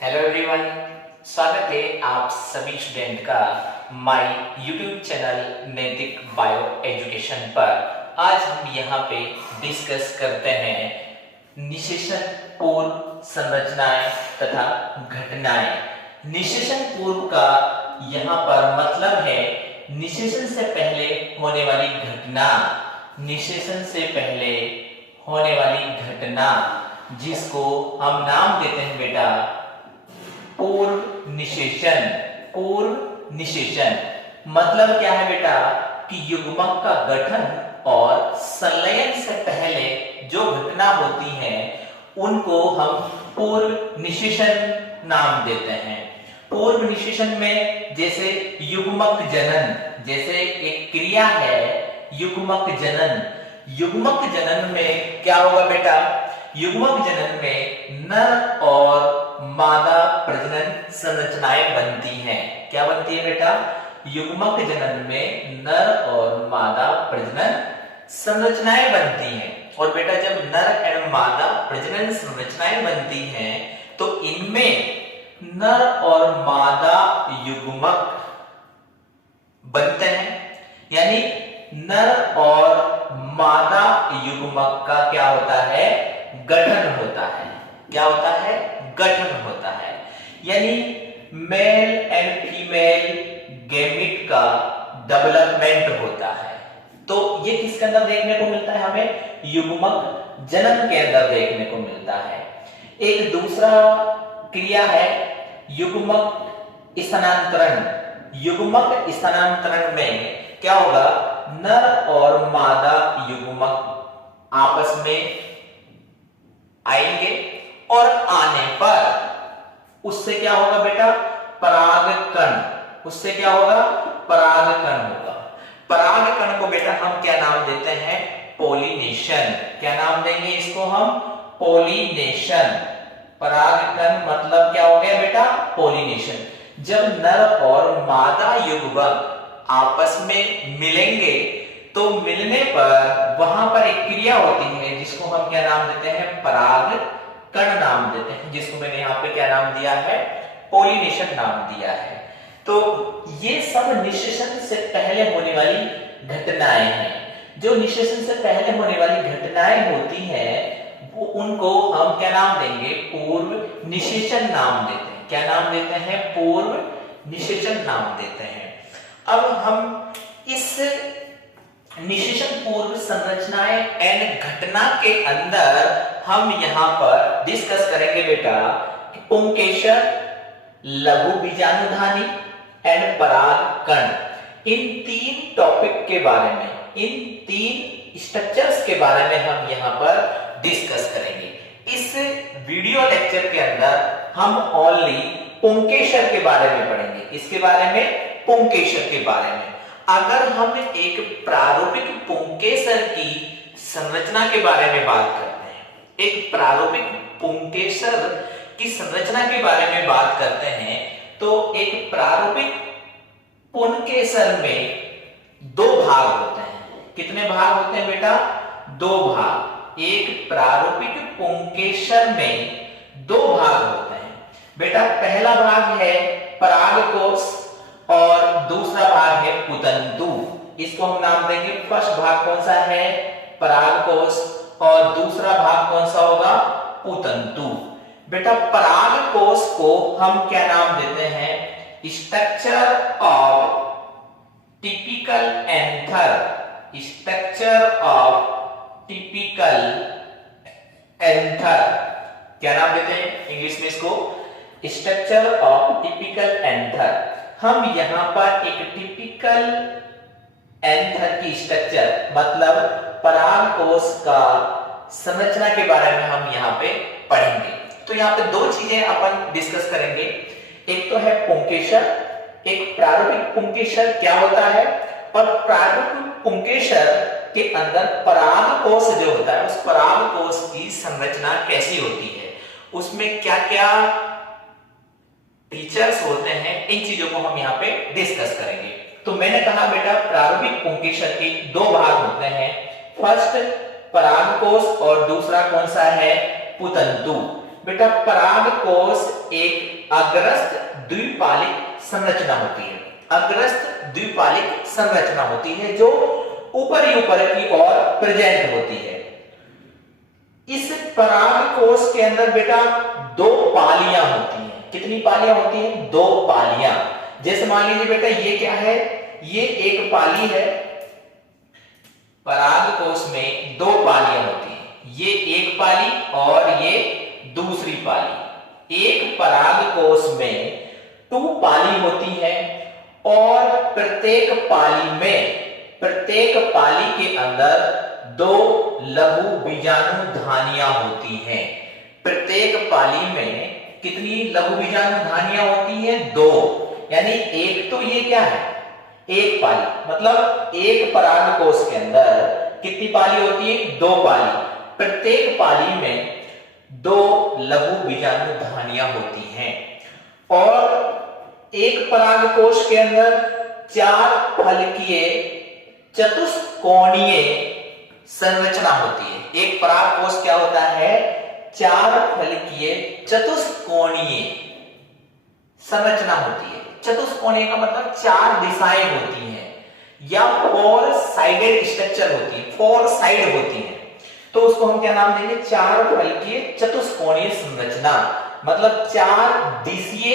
Hello everyone, स्वागत है आप सभी स्टूडेंट का माय यूट्यूब चैनल नैतिक बायो एजुकेशन पर। आज हम यहाँ पे डिस्कस करते हैं निषेचन पूर्व संरचनाएं तथा घटनाएं। निषेचन पूर्व का यहाँ पर मतलब है निषेचन से पहले होने वाली घटना। निषेचन से पहले होने वाली घटना जिसको हम नाम देते हैं बेटा पूर्व निषेचन। पूर्व निषेचन मतलब क्या है बेटा कि युग्मक का गठन और संलयन से पहले जो घटना होती है उनको हम पूर्व निषेचन नाम देते हैं। पूर्व निषेचन में जैसे युग्मक जनन, जैसे एक क्रिया है युग्मक जनन। युग्मक जनन में क्या होगा बेटा? युग्मक जनन में नर और मादा प्रजनन संरचनाएं बनती हैं। क्या बनती है बेटा? युग्मक जनन में नर और मादा प्रजनन संरचनाएं बनती हैं। और बेटा जब नर एवं मादा प्रजनन संरचनाएं बनती हैं तो इनमें नर और मादा युग्मक बनते हैं, यानी नर और मादा युग्मक का क्या होता है? गठन होता है। क्या होता है? गठन होता है। यानी मेल एंड फीमेल गैमेट का डेवलपमेंट होता है। तो ये किसके अंदर देखने को मिलता है? हमें युग्मक जनन के अंदर देखने को मिलता है। एक दूसरा क्रिया है युग्मक स्थानांतरण। युग्मक स्थानांतरण में क्या होगा? नर और मादा युग्मक आपस में आएंगे और आने पर उससे क्या होगा बेटा? परागकण। उससे क्या होगा? परागकण होगा। परागकण को बेटा हम क्या नाम देते हैं? पोलिनेशन। क्या नाम देंगे इसको हम? पोलिनेशन। परागकण मतलब क्या हो गया बेटा? पोलिनेशन। जब नर और मादा युग्मक आपस में मिलेंगे तो मिलने पर वहां पर एक क्रिया होती है जिसको हम क्या नाम देते हैं? परागकण नाम देते हैं, जिसको मैंने यहाँ पे क्या नाम दिया है? पोलिनेशन नाम दिया है। तो ये सब निषेचन से पहले होने वाली घटनाएं हैं। जो निषेचन से पहले होने वाली घटनाएं होती हैं वो उनको हम क्या नाम देंगे? पूर्व निषेचन नाम देते हैं। क्या नाम देते हैं? पूर्व निषेचन नाम देते हैं। अब हम इस निषेचन पूर्व संरचनाएं एंड घटना के अंदर हम यहां पर डिस्कस करेंगे बेटा कि पुंकेसर, लघु बीजाणुधानी एंड परागकण। इन तीन टॉपिक के बारे में, इन तीन स्ट्रक्चर्स के बारे में हम यहां पर डिस्कस करेंगे। इस वीडियो लेक्चर के अंदर हम ओनली पुंकेसर के बारे में पढ़ेंगे। इसके बारे में पुंकेसर के बारे में। अगर हम एक प्रारूपिक पुंकेसर की संरचना के बारे में बात करते हैं, एक प्रारूपिक पुंकेसर की संरचना के बारे में बात करते हैं, तो एक प्रारूपिक पुंकेसर में दो भाग होते हैं। कितने भाग होते हैं बेटा? दो भाग। एक प्रारूपिक पुंकेसर में दो भाग होते हैं बेटा। पहला भाग है परागकोश और दूसरा भाग है पुतंतु। इसको हम नाम देंगे, फर्स्ट भाग कौन सा है? परागकोश, और दूसरा भाग कौन सा होगा? पुतंतु। बेटा परागकोश को हम क्या नाम देते हैं? Structure of typical anther. Structure of typical anther क्या नाम देते हैं इंग्लिश में? इसको स्ट्रक्चर ऑफ टिपिकल एंथर। हम यहां पर एक टिपिकल एंथर की स्ट्रक्चर मतलब परागकोश का संरचना के बारे में हम यहां पे पढ़ेंगे। तो यहां पे दो चीजें अपन डिस्कस करेंगे। एक तो है पुंकेसर, एक प्रारूपिक पुंकेसर क्या होता है, और प्रारूपिक पुंकेसर के अंदर परागकोश जो होता है उस परागकोश की संरचना कैसी होती है, उसमें क्या क्या फीचर्स होते हैं, इन चीजों को हम यहाँ पे डिस्कस करेंगे। तो मैंने कहा बेटा प्रारूपिक पुंकेसर के दो भाग होते हैं, फर्स्ट परागकोश और दूसरा कौन सा है? पुतंतु। बेटा परागकोश एक अग्रस्थ द्विपालिक संरचना होती है। अग्रस्थ द्विपालिक संरचना होती है जो ऊपर की ओर प्रेजेंट होती है। इस परागकोश के अंदर बेटा दो पालियां होती हैं। कितनी पालियां होती हैं? दो पालियां। जैसे मान लीजिए बेटा ये क्या है, ये एक पाली है। परागकोश में दो पालियां होती हैं, ये एक पाली और ये दूसरी पाली। एक परागकोश में टू पाली होती है और प्रत्येक पाली के अंदर दो लघु बीजाणु धानियां होती हैं। प्रत्येक पाली में कितनी लघु बीजाणु धानियां होती हैं? दो। यानी एक तो ये क्या है, एक पाली, मतलब एक परागकोश के अंदर कितनी पाली होती है? दो पाली। प्रत्येक पाली में दो लघु बीजाणु धानियां होती हैं और एक परागकोश के अंदर चार फलकीय चतुष्कोणीय संरचना होती है। एक परागकोश क्या होता है? चार फलकीय चतुष्कोणीय संरचना होती है। चतुष्कोणीय का मतलब चार दिशाएं होती हैं या फोर साइडेड स्ट्रक्चर होती है, फोर साइड होती है, तो उसको हम क्या नाम देंगे? चार फलकीय चतुष्कोणीय संरचना, मतलब चार दिशीय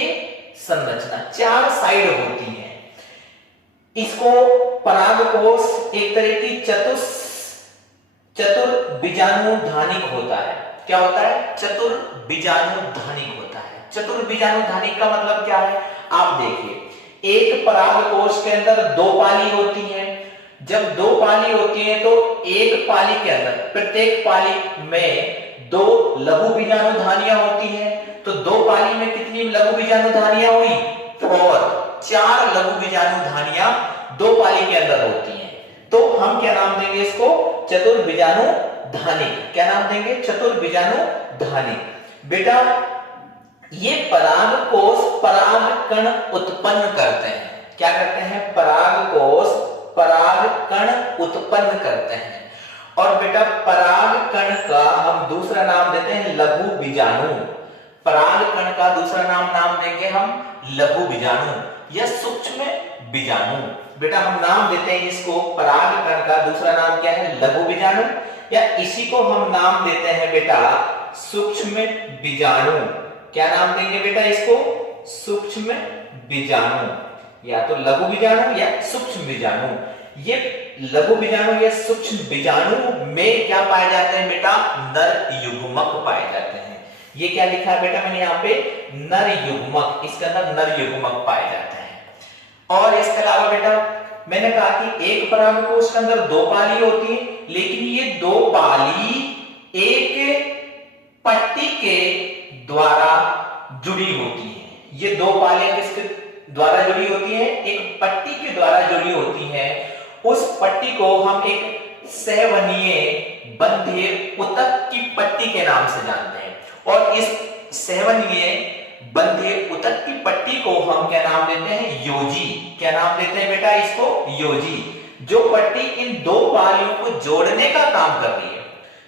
संरचना, चार साइड होती है। इसको परागकोश एक तरह की चतुर्बीजाणुधानिक होता है। क्या होता है? चतुर्बीजाणुधानिक होता है। चतुर्बीजाणुधानिक का मतलब क्या है? आप देखिए, एक परागकोश के अंदर दो पाली होती है। जब दो पाली होती है तो एक पाली के अंदर, प्रत्येक पाली में दो लघु बीजाणुधानियां होती है। तो दो पाली में कितनी लघु बीजाणुधानियां हुई? फोर। चार लघु बीजाणुधानियां दो पाली के अंदर होती हैं। तो हम क्या नाम देंगे इसको? चतुर्बीजाणुधानिक। क्या नाम देंगे? चतुर्बीजाणुधानिक। बेटा ये परागकोश परागकण उत्पन्न करते हैं। क्या करते हैं? परागकोश परागकण उत्पन्न करते हैं। और बेटा परागकण का हम दूसरा नाम देते हैं लघु बीजाणु। परागकण का दूसरा नाम देंगे हम लघु बीजाणु या सूक्ष्म बीजाणु। बेटा हम नाम देते हैं इसको, परागकण का दूसरा नाम क्या है? लघु बीजाणु, या इसी को हम नाम देते हैं बेटा सूक्ष्म बीजाणु। क्या नाम देंगे बेटा इसको? सूक्ष्म बीजाणु, या तो लघु बीजाणु या सूक्ष्म बीजाणु। ये लघु बीजाणु या सूक्ष्म बीजाणु में क्या पाए जाते हैं बेटा? नर युग्मक पाए जाते हैं। ये क्या लिखा है बेटा मैंने यहाँ पे? नर युग्मक। इसके अंदर नर युग्मक पाए जाते हैं। और इसके अलावा बेटा मैंने कहा कि एक परागकोश के अंदर दो पाली होती है, लेकिन ये दो पाली एक पट्टी के द्वारा जुड़ी होती है। ये दो पालियां किसके द्वारा जुड़ी होती है? एक पट्टी के द्वारा जुड़ी होती है। उस पट्टी को हम एक सहवनीय बंधे उतक की पट्टी के नाम से जानते हैं। और इस सहवनीय बंधे उतक की पट्टी को हम क्या नाम देते हैं? योजी। क्या नाम देते हैं बेटा इसको? योजी। जो पट्टी इन दो पालियों को जोड़ने का काम कर रही है,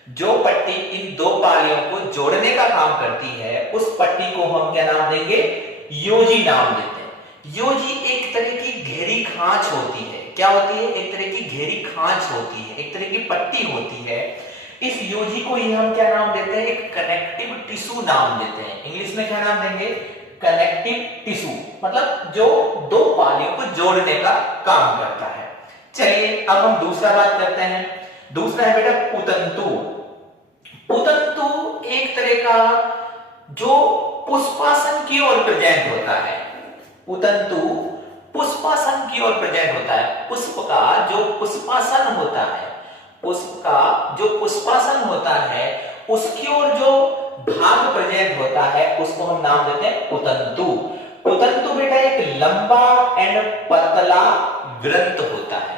जो पट्टी इन दो पालियों को जोड़ने का काम करती है, उस पट्टी को हम क्या नाम देंगे? योजी नाम देते हैं। योजी एक तरह की घेरी खांच होती है। क्या होती है? एक तरह की घेरी खांच होती है, एक तरह की पट्टी होती है। इस योजी को ही हम क्या नाम देते हैं? एक कनेक्टिव टिश्यू नाम देते हैं। इंग्लिश में क्या नाम देंगे? कनेक्टिव टिश्यू, मतलब जो दो पालियों को जोड़ने का काम करता है। चलिए अब हम दूसरा बात करते हैं। दूसरा है बेटा पुतंतु। पुतंतु एक तरह का जो पुष्पासन की ओर प्रेजेंट होता है। पुतंतु पुष्पासन की ओर प्रेजेंट होता है। पुष्प का जो पुष्पासन होता है, पुष्प का जो पुष्पासन होता है, उसकी ओर जो भाग प्रेजेंट होता है, उसको हम नाम देते हैं पुतंतु। पुतंतु बेटा एक लंबा एंड पतला ग्रंथ होता है।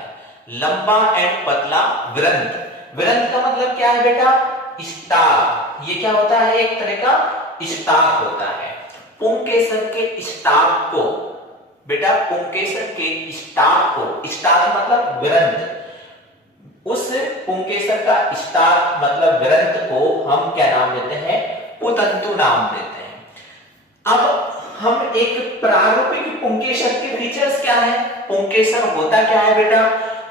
लंबा एंड पतला ग्रंथ। ग्रंथ का मतलब क्या है बेटा? स्टाक। ये क्या होता है? एक तरह का स्टाक होता है। पुंकेसर के स्टाक को बेटा, पुंकेसर के स्टाक को, स्टाक मतलब ग्रंथ, उस पुंकेसर का स्टाक मतलब ग्रंथ को हम क्या नाम देते हैं? पुतंतु नाम देते हैं। अब हम एक प्रारूपिक पुंकेसर के फीचर्स क्या है, पुंकेसर होता क्या है बेटा,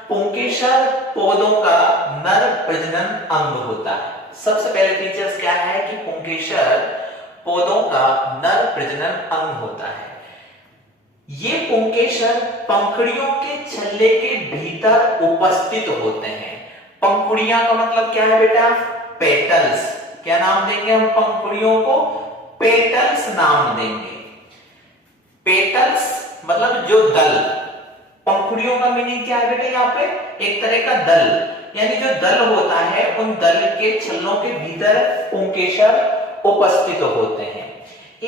पुंकेसर पौधों का नर प्रजनन अंग होता है। सबसे पहले फीचर्स क्या है कि पुंकेसर पौधों का नर प्रजनन अंग होता है। ये पुंकेसर पंखुड़ियों के छल्ले के भीतर उपस्थित होते हैं। पंखुड़ियां का मतलब क्या है बेटा, पेटल्स। क्या नाम देंगे हम पंखुड़ियों को, पेटल्स नाम देंगे। पेटल्स मतलब जो दल, पंखुड़ियों का मीनिंग क्या है बेटा, यहाँ पे एक तरह का दल, यानी जो दल होता है उन दल के छल्लों के भीतर पुंकेसर उपस्थित होते हैं।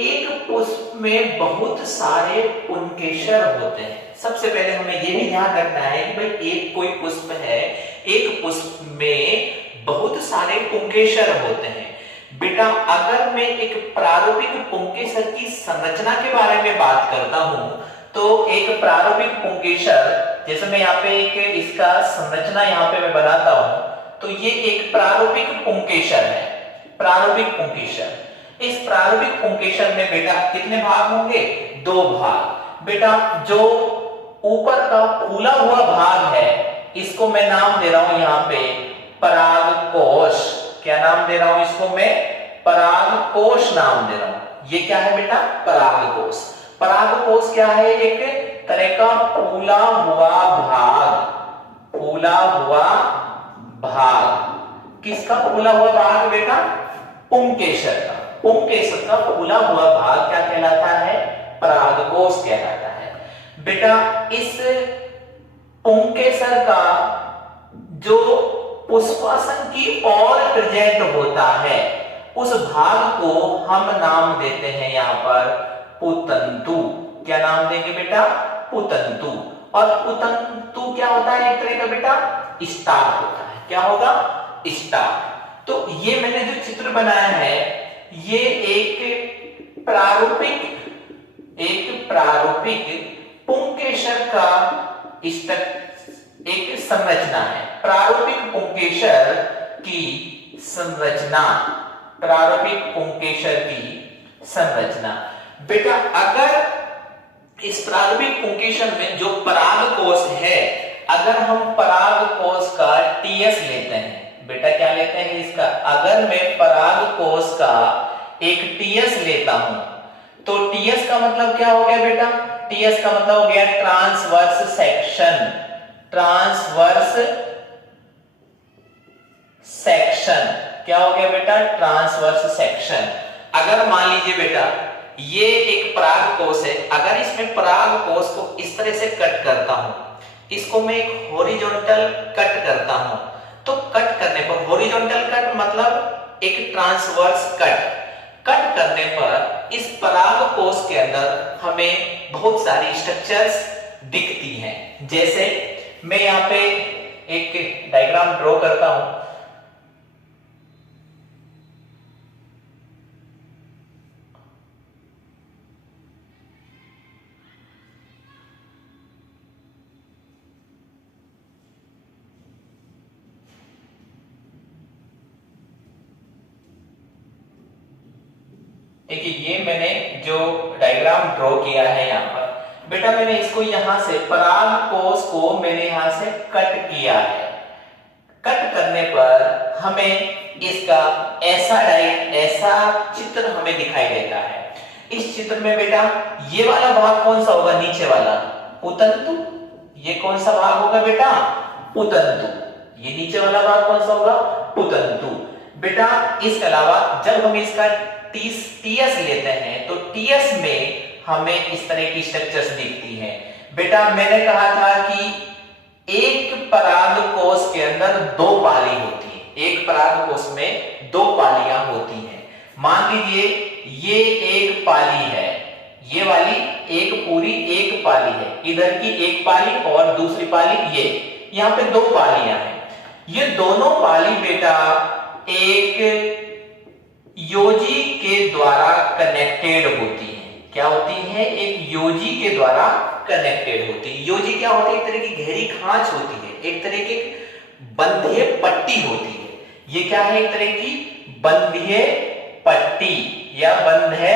एक पुष्प में बहुत सारे पुंकेसर होते हैं। सबसे पहले हमें यह भी ध्यान रखना है कि भाई एक कोई पुष्प है, एक पुष्प में बहुत सारे पुंकेसर होते हैं। बेटा अगर मैं एक प्रारूपिक पुंकेसर की संरचना के बारे में बात करता हूं तो एक प्रारूपिक पुंकेसर, जैसे मैं यहाँ पे एक इसका संरचना यहाँ पे मैं बनाता हूं, तो ये एक प्रारूपिक पुंकेसर है। प्रारूपिक पुंकेसर, इस प्रारूपिक पुंकेसर में बेटा कितने भाग होंगे, 2 भाग। बेटा जो ऊपर का फूला हुआ भाग है इसको मैं नाम दे रहा हूं यहाँ पे परागकोश। क्या नाम दे रहा हूं इसको मैं, परागकोश नाम दे रहा हूं। ये क्या है बेटा, परागकोश। परागकोश क्या है, एक तरह का फूला हुआ भाग। फूला हुआ भाग, किसका फूला हुआ भाग बेटा, पुंकेसर का। पुंकेसर का फूला हुआ भाग क्या कहलाता है, परागकोश कहलाता है। बेटा इस पुंकेसर का जो पुष्पासन की ओर प्रेजेंट होता है उस भाग को हम नाम देते हैं यहाँ पर पुतंतु। क्या नाम देंगे बेटा, पुतंतु। और पुतंतु क्या होता है, एक तरह का बेटा स्टार होता है। क्या होगा, स्टार। तो ये मैंने जो चित्र बनाया है ये एक प्रारूपिक पुंकेसर का एक संरचना है। प्रारूपिक पुंकेसर की संरचना, प्रारूपिक पुंकेसर की संरचना। बेटा अगर इस प्रारूपिक पुंकेसर में जो परागकोश है, अगर हम परागकोश का टीएस लेते हैं, बेटा क्या लेते हैं इसका, अगर मैं परागकोश का एक टीएस लेता हूं तो टीएस का मतलब क्या हो गया बेटा, टीएस का मतलब हो गया ट्रांसवर्स सेक्शन। ट्रांसवर्स सेक्शन क्या हो गया बेटा, ट्रांसवर्स सेक्शन। अगर मान लीजिए बेटा ये एक परागकोश है, अगर इसमें परागकोश को इस तरह से कट करता हूं, इसको मैं एक हॉरिजॉन्टल कट करता हूं, तो कट करने पर, हॉरिजॉन्टल कट मतलब एक ट्रांसवर्स कट, कट करने पर इस परागकोश के अंदर हमें बहुत सारी स्ट्रक्चर्स दिखती हैं। जैसे मैं यहाँ पे एक डायग्राम ड्रॉ करता हूं। देखिए ये मैंने जो डायग्राम ड्रॉ किया है यहाँ पर, बेटा मैंने इसको यहां से परागकोश को मैंने यहां से कट किया है। कट करने पर हमें इसका ऐसा चित्र हमें दिखाई देता है। इस चित्र में बेटा ये वाला भाग कौन सा होगा, नीचे वाला पुतंतु। ये कौन सा भाग होगा बेटा, पुतंतु। ये नीचे वाला भाग कौन सा होगा, पुतंतु। बेटा इसके अलावा जब हम इसका टीएस लेते हैं तो टीएस में हमें इस तरह की स्ट्रक्चर्स दिखती हैं। बेटा मैंने कहा था कि एक परागकोश के अंदर 2 पाली होती है। एक परागकोश में 2 पालियां होती हैं। मान लीजिए ये एक पाली है, ये वाली एक पूरी एक पाली है, इधर की एक पाली और दूसरी पाली ये, यहां पे 2 पालियां हैं। ये दोनों पाली बेटा एक योजी के द्वारा कनेक्टेड होती है। क्या होती है, एक योजी के द्वारा कनेक्टेड होती है। योजी क्या होती है, एक तरह की गहरी खांच होती है, एक तरह की बंधीय पट्टी होती है। ये क्या है, एक तरह की बंधीय पट्टी या बंधे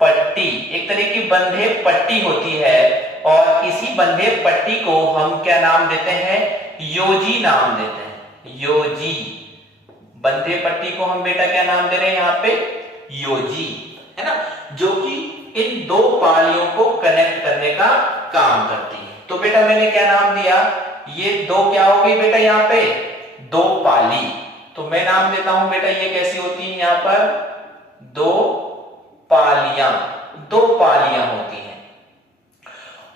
पट्टी, एक तरह की बंधे पट्टी होती है और इसी बंधे पट्टी को हम क्या नाम देते हैं? योजी नाम देते हैं। योजी, बंधे पट्टी को हम बेटा क्या नाम दे रहे हैं यहाँ पे? योजी, है ना, जो कि इन दो पालियों को कनेक्ट करने का काम करती है। तो बेटा मैंने क्या नाम दिया? ये दो क्या हो गई बेटा यहाँ पे? दो पाली। तो मैं नाम देता हूं बेटा, ये कैसी होती है यहाँ पर? दो पालियां, दो पालियां होती हैं।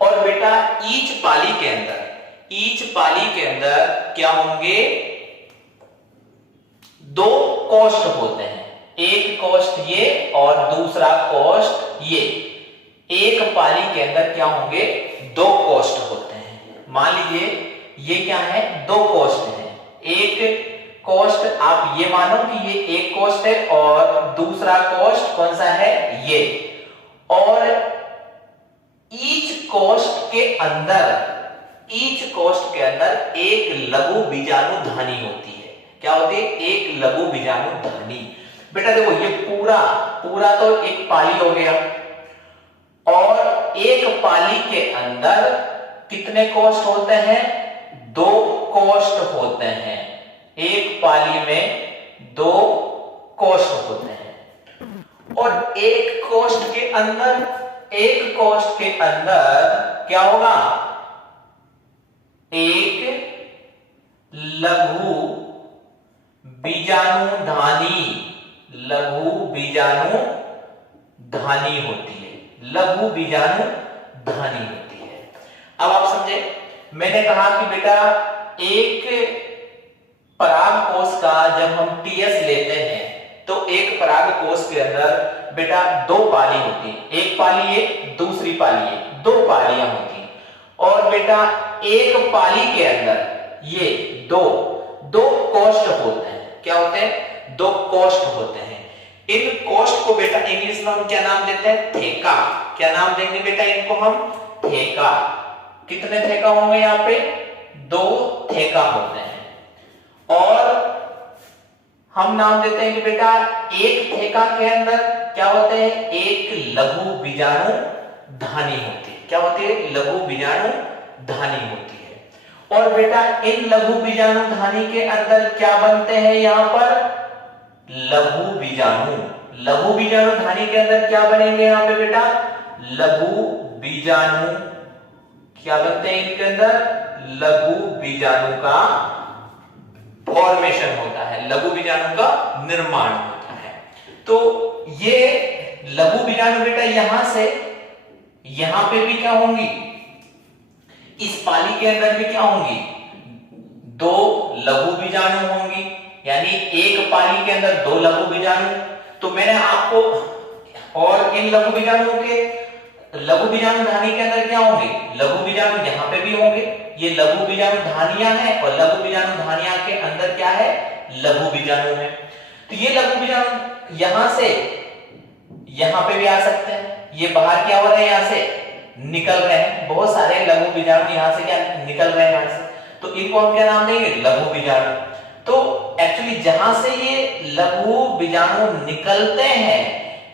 और बेटा ईच पाली के अंदर क्या होंगे? दो कोष्ठ होते हैं, एक कोष्ठ ये और दूसरा कोष्ठ ये। एक पाली के अंदर क्या होंगे? दो कोष्ठ होते हैं। मान लीजिए ये क्या है? दो कोष्ठ है। एक कोष्ठ आप ये मानो कि ये एक कोष्ठ है और दूसरा कोष्ठ कौन सा है? ये। और ईच कोष्ठ के अंदर एक लघु बीजाणु धानी होती है। क्या होती है? एक लघु बीजाणु धानी। बेटा देखो ये पूरा तो एक पाली हो गया और एक पाली के अंदर कितने कोष्ठ होते हैं? दो कोष्ठ होते हैं। एक पाली में दो कोष्ठ होते हैं और एक कोष्ठ के अंदर क्या होगा? एक लघु बीजाणु धानी होती है। लघु बीजाणु धानी होती है। अब आप समझे, मैंने कहा कि बेटा एक परागकोश का जब हम टीएस लेते हैं तो एक परागकोश के अंदर बेटा दो पाली होती है। एक पाली ये, दूसरी पाली ये, दो पालियां होती हैं। और बेटा एक पाली के अंदर ये दो कोष्ठ होते हैं। क्या होते हैं? दो कोष्ठ होते हैं। इन कोष्ठ को बेटा इंग्लिश में हम क्या नाम देते हैं? थेका। क्या नाम देंगे बेटा इनको हम? थेका। कितने थेका होंगे यहाँ पे? दो थेका होते हैं। और हम नाम देते हैं कि बेटा एक थेका के अंदर क्या होते हैं? एक लघु बीजाणु धानी होती है। क्या होती है? लघु बीजाणु धानी होती है। और बेटा इन लघु बीजाणु धानी के अंदर क्या बनते हैं? यहां पर लघु बीजाणु। लघु बीजाणु धानी के अंदर क्या बनेंगे यहां पे बेटा? लघु बीजाणु। क्या बनते हैं इनके अंदर? लघु बीजाणु का फॉर्मेशन होता है, लघु बीजाणु का निर्माण होता है। तो ये लघु बीजाणु बेटा यहां से यहां पे भी क्या होंगी? इस पाली के अंदर भी क्या होंगी? दो लघु बीजाणु होंगी, यानी एक पाली के अंदर दो लघु बीजाणु। तो मैंने आपको, और इन लघु बीजाणुओं के, लघु बीजाणु धानी के अंदर क्या होंगे? लघु बीजाणु यहां पे भी होंगे। ये लघु बीजाणु धानियां हैं और लघु बीजाणु धानियां के अंदर क्या है? लघु बीजाणु है। तो ये लघु बीजाणु यहां से यहां पे भी आ सकते हैं। ये बाहर क्या हो रहे हैं? यहां से निकल रहे हैं। बहुत सारे लघु बीजाणु यहां से क्या निकल रहे हैं यहां से। तो इनको हम क्या नाम देंगे? लघु बीजाणु। तो एक्चुअली जहां से ये लघु बीजाणु निकलते हैं,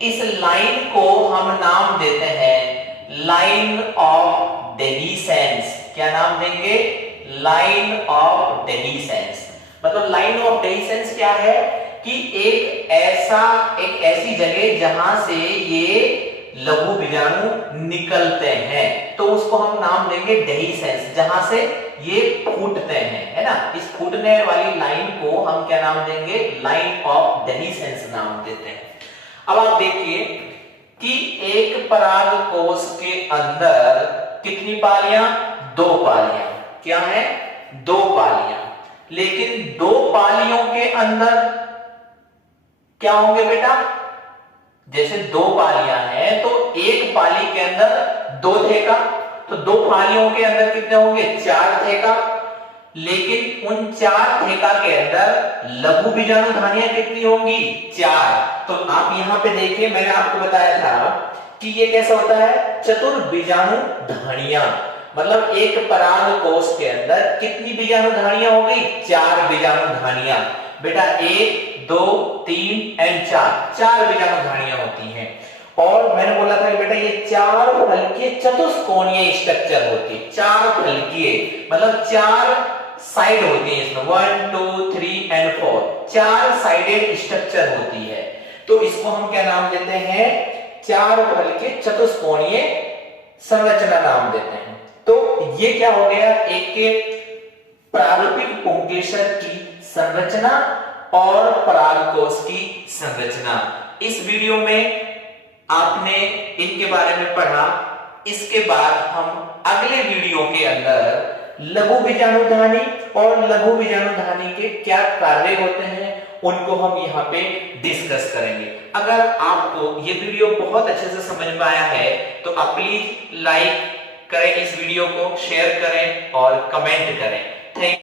इस लाइन को हम नाम देते हैं लाइन ऑफ डेहिसेंस। क्या नाम देंगे? Line of dehiscence. मतलब लाइन ऑफ डेहिसेंस क्या है कि एक ऐसी जगह जहां से ये लघु बीजाणु निकलते हैं, तो उसको हम नाम देंगे डेहिसेंस, जहां से ये फूटते हैं, है ना। इस फूटने वाली लाइन को हम क्या नाम देंगे? लाइन ऑफ डेहिसेंस नाम देते हैं। अब आप देखिए कि एक परागकोश के अंदर कितनी पालियां? दो पालियां। क्या है? दो पालियां। लेकिन दो पालियों के अंदर क्या होंगे बेटा? जैसे दो पालियां हैं तो एक पाली के अंदर दो थेका, तो दो पालियों के अंदर कितने होंगे? चार थेका। लेकिन उन चार थेका के अंदर लघु बीजाणु धानियां कितनी होंगी? चार। तो आप यहां पे देखिए, मैंने आपको बताया था कि ये कैसा होता है? चतुर्बीजाणु धानियां। मतलब एक परागकोश के अंदर कितनी बीजाणु धानियां हो गई? चार बीजाणु धानियां। बेटा 1 2, 3 एंड 4 बीजाणु धानियां होती हैं। और मैंने बोला था कि बेटा ये 4 फलकीय चतुष्कोणीय स्ट्रक्चर होती है। 4 फलकीय मतलब 4 साइड होती है इसमें, 1, 2, 3 एंड 4, 4 साइडेड स्ट्रक्चर होती है। तो इसको हम क्या नाम देते हैं? 4 फलकीय चतुष्कोणीय संरचना नाम देते हैं। तो ये क्या हो गया? एक के प्रारूपिक पुंकेसर की संरचना और परागकोश की संरचना। इस वीडियो में आपने इनके बारे में पढ़ा। इसके बाद हम अगले वीडियो के अंदर लघु बीजाणुधानी और लघु बीजाणुधानी के क्या कार्य होते हैं उनको हम यहाँ पे डिस्कस करेंगे। अगर आपको ये वीडियो बहुत अच्छे से समझ में आया है तो आप प्लीज लाइक करें, इस वीडियो को शेयर करें और कमेंट करें। थैंक